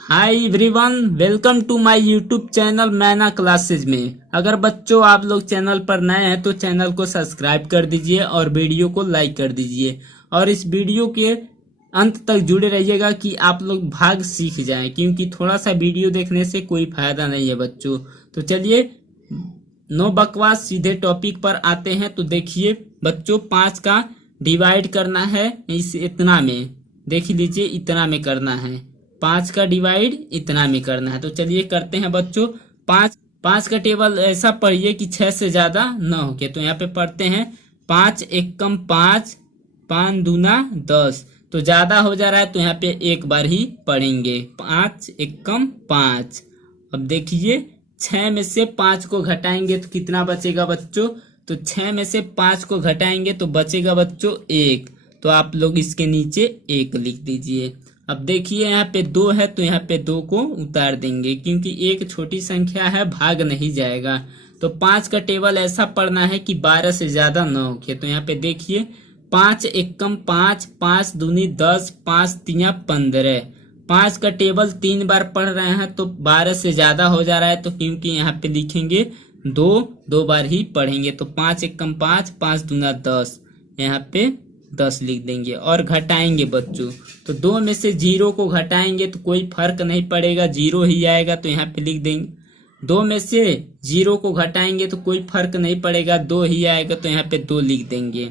Hi everyone, welcome to my YouTube channel Maina classes में। अगर बच्चों आप लोग चैनल पर नए हैं तो चैनल को सब्सक्राइब कर दीजिए और वीडियो को लाइक कर दीजिए और इस वीडियो के अंत तक जुड़े रहिएगा कि आप लोग भाग सीख जाएं, क्योंकि थोड़ा सा वीडियो देखने से कोई फायदा नहीं है बच्चों। तो चलिए नो बकवास, सीधे टॉपिक पर आते हैं। तो देखिए बच्चों, 5 का डिवाइड करना है इस इतना में, देख लीजिए इतना में करना है। 5 का डिवाइड इतना में करना है। तो चलिए करते हैं बच्चों। 5 का टेबल ऐसा पढ़िए कि 6 से ज्यादा न हो के। तो यहाँ पे पढ़ते हैं 5 एकम 5, 5 दूना 10। तो ज्यादा हो जा रहा है तो यहाँ पे एक बार ही पढ़ेंगे, 5 एकम 5। अब देखिए 6 में से 5 को घटाएंगे तो कितना बचेगा बच्चों। तो 6 में से 5 को घटाएंगे तो बचेगा बच्चों 1। तो आप लोग इसके नीचे 1 लिख दीजिए। अब देखिए यहाँ पे 2 है तो यहाँ पे 2 को उतार देंगे, क्योंकि एक छोटी संख्या है, भाग नहीं जाएगा। तो 5 का टेबल ऐसा पढ़ना है कि 12 से ज्यादा न हो। तो यहाँ पे देखिए 5 एकम 5, 5 दूनी 10, 5 तिया 15। 5 का टेबल 3 बार पढ़ रहे हैं तो 12 से ज्यादा हो जा रहा है, तो क्योंकि यहाँ पे लिखेंगे 2 बार ही पढ़ेंगे। तो 5 एकम 5, 5 दूना 10, यहाँ पे 10 लिख देंगे और घटाएंगे बच्चों। तो 2 में से 0 को घटाएंगे तो कोई फर्क नहीं पड़ेगा, 0 ही आएगा। तो यहाँ पे लिख देंगे 2 में से 0 को घटाएंगे तो कोई फर्क नहीं पड़ेगा, 2 ही आएगा। तो यहाँ पे 2 लिख देंगे।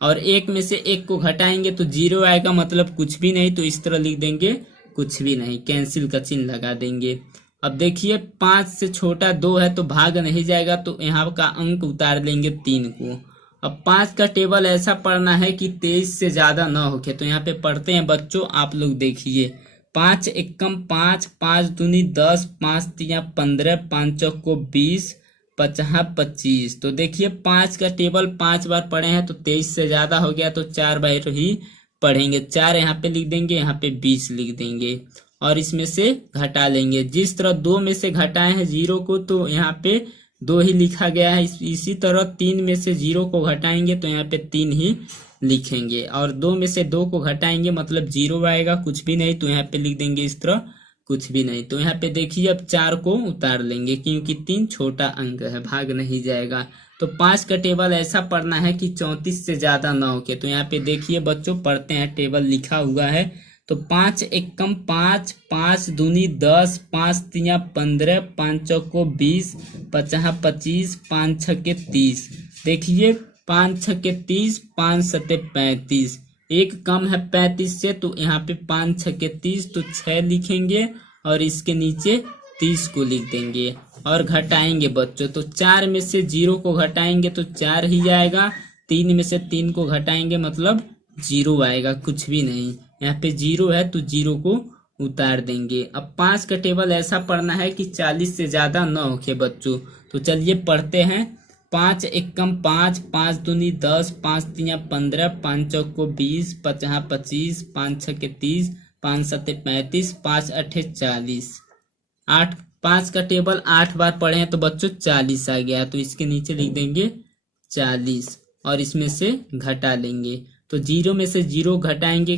और 1 में से 1 को घटाएंगे तो 0 आएगा, मतलब कुछ भी नहीं। तो इस तरह लिख देंगे कुछ भी नहीं, कैंसिल का चिन्ह लगा देंगे। अब देखिए 5 से छोटा 2 है तो भाग नहीं जाएगा, तो यहाँ का अंक उतार लेंगे 3 को। अब 5 का टेबल ऐसा पढ़ना है कि 23 से ज्यादा न होके। तो यहाँ पे पढ़ते हैं बच्चों, आप लोग देखिए 5 एकम 5, 5 दूनी 10, 5 तिया 15, 5 चौको 20, 50 25। तो देखिए 5 का टेबल 5 बार पढ़े हैं तो 23 से ज्यादा हो गया, तो 4 बार ही पढ़ेंगे। 4 यहाँ पे लिख देंगे, यहाँ पे 20 लिख देंगे और इसमें से घटा लेंगे। जिस तरह 2 में से घटाए हैं 0 को, तो यहाँ पे 2 ही लिखा गया है। इसी तरह 3 में से 0 को घटाएंगे तो यहाँ पे 3 ही लिखेंगे। और 2 में से 2 को घटाएंगे मतलब 0 आएगा, कुछ भी नहीं। तो यहाँ पे लिख देंगे इस तरह, कुछ भी नहीं। तो यहाँ पे देखिए अब 4 को उतार लेंगे, क्योंकि 3 छोटा अंक है, भाग नहीं जाएगा। तो 5 का टेबल ऐसा पढ़ना है कि 34 से ज्यादा ना हो के। तो यहाँ पे देखिए बच्चों, पढ़ते हैं, टेबल लिखा हुआ है। तो 5 एकम 5, 5 दूनी 10, 5 तिया 15, 5 चौको 20, 50 25, 5 छके 30। देखिए 5 छके 30, 5 सते 35, एक कम है 35 से, तो यहाँ पे 5 छके 30, तो 6 लिखेंगे और इसके नीचे 30 को लिख देंगे और घटाएंगे बच्चों। तो 4 में से 0 को घटाएंगे तो 4 ही आएगा। 3 में से 3 को घटाएंगे मतलब 0 आएगा, कुछ भी नहीं। यहाँ पे 0 है तो 0 को उतार देंगे। अब 5 का टेबल ऐसा पढ़ना है कि 40 से ज्यादा न होके बच्चों। तो चलिए पढ़ते हैं। 5 एकम 5, 5 दूनी 10, 5 तिया 15, 5 चौको 20, 50 25, 5 छके 30, 5 सते 35, 5 अठे 40। 5 का टेबल 8 बार पढ़े हैं तो बच्चों 40 आ गया। तो इसके नीचे लिख देंगे 40 और इसमें से घटा लेंगे। तो 0 में से 0 घटाएंगे,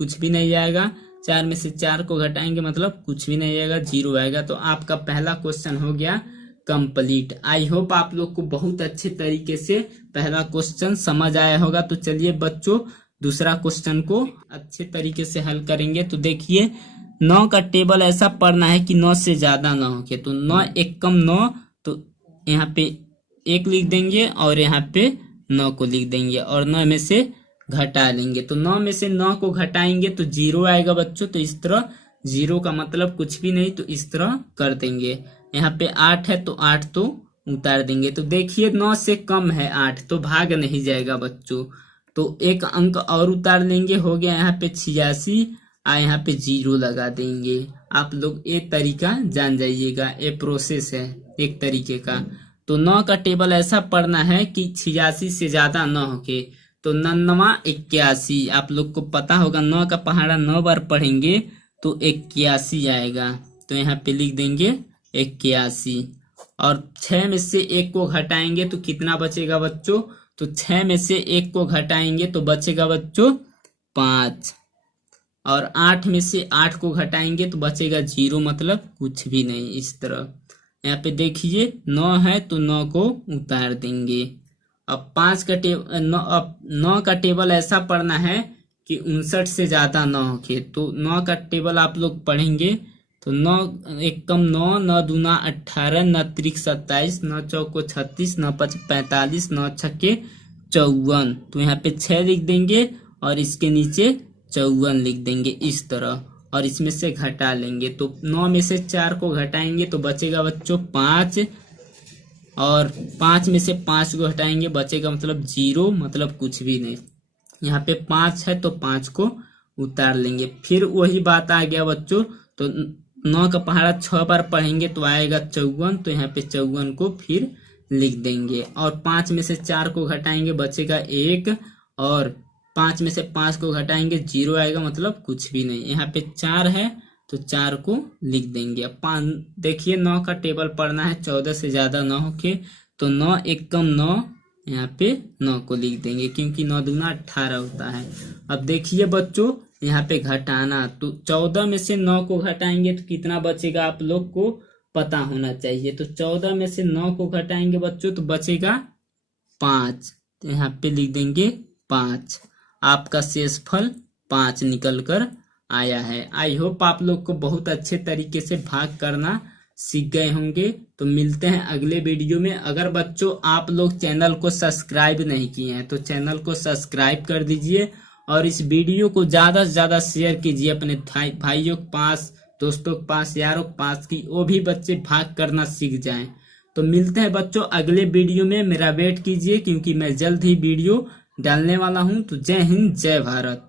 कुछ भी नहीं आएगा। 4 में से 4 को घटाएंगे मतलब कुछ भी नहीं आएगा, 0 आएगा। तो आपका पहला क्वेश्चन हो गया कंप्लीट। आई होप आप लोग को बहुत अच्छे तरीके से पहला क्वेश्चन समझ आया होगा। तो चलिए बच्चों दूसरा क्वेश्चन को अच्छे तरीके से हल करेंगे। तो देखिए 9 का टेबल ऐसा पढ़ना है कि 9 से ज्यादा ना हो। तो 9 एकम 9, तो यहाँ पे 1 लिख देंगे और यहाँ पे 9 को लिख देंगे और 9 में से घटा लेंगे। तो 9 में से 9 को घटाएंगे तो 0 आएगा बच्चों। तो इस तरह 0 का मतलब कुछ भी नहीं, तो इस तरह कर देंगे। यहाँ पे 8 है तो 8 तो उतार देंगे। तो देखिए 9 से कम है 8, तो भाग नहीं जाएगा बच्चों। तो एक अंक और उतार लेंगे, हो गया यहाँ पे 86। यहाँ पे 0 लगा देंगे। आप लोग ये तरीका जान जाइएगा, ये प्रोसेस है एक तरीके का। तो 9 का टेबल ऐसा पढ़ना है कि 86 से ज्यादा न होके। तो 99 81, आप लोग को पता होगा 9 का पहाड़ा 9 बार पढ़ेंगे तो 81 आएगा। तो यहाँ पे लिख देंगे 81। और 6 में से 1 को घटाएंगे तो कितना बचेगा बच्चों। तो 6 में से 1 को घटाएंगे तो बचेगा बच्चों 5। और 8 में से 8 को घटाएंगे तो बचेगा 0, मतलब कुछ भी नहीं। इस तरह यहाँ पे देखिए 9 है तो 9 को उतार देंगे। अब 5 का टेबल 9 का टेबल ऐसा पढ़ना है कि 59 से ज्यादा ना होके, तो 9 का टेबल आप लोग पढ़ेंगे तो 9 एक कम 9, 9 दूना 18, 9 त्रिक 27, 9 चौको 36, 9 पच 45, 9 छक्के 54। तो यहाँ पे 6 लिख देंगे और इसके नीचे 54 लिख देंगे इस तरह, और इसमें से घटा लेंगे। तो 9 में से 4 को घटाएंगे तो बचेगा बच्चों 5, और 5 में से 5 को घटाएंगे बचेगा मतलब 0, मतलब कुछ भी नहीं। यहाँ पे 5 है तो 5 को उतार लेंगे। फिर वही बात आ गया बच्चों, तो 9 का पहाड़ा 6 बार पढ़ेंगे तो आएगा 54, तो यहाँ पे 54 को फिर लिख देंगे। और 5 में से 4 को घटाएंगे बचेगा 1, और 5 में से 5 को घटाएंगे 0 आएगा, मतलब कुछ भी नहीं। यहाँ पे 4 है तो 4 को लिख देंगे। अब 5 देखिए 9 का टेबल पढ़ना है 14 से ज्यादा ना होके, तो 9 एक कम 9, यहाँ पे 9 को लिख देंगे क्योंकि 9 दूना 18 होता है। अब देखिए बच्चों यहाँ पे घटाना, तो 14 में से 9 को घटाएंगे तो कितना बचेगा आप लोग को पता होना चाहिए। तो 14 में से 9 को घटाएंगे बच्चों तो बचेगा 5, तो यहाँ पे लिख देंगे 5। आपका शेषफल 5 निकल कर आया है। आई होप आप लोग को बहुत अच्छे तरीके से भाग करना सीख गए होंगे। तो मिलते हैं अगले वीडियो में। अगर बच्चों आप लोग चैनल को सब्सक्राइब नहीं किए हैं तो चैनल को सब्सक्राइब कर दीजिए, और इस वीडियो को ज्यादा से ज्यादा शेयर कीजिए अपने भाइयों के पास, दोस्तों के पास, यारों के पास, की वो भी बच्चे भाग करना सीख जाएं। तो मिलते हैं बच्चों अगले वीडियो में। मेरा वेट कीजिए क्योंकि मैं जल्द ही वीडियो डालने वाला हूं। तो जय हिंद, जय भारत।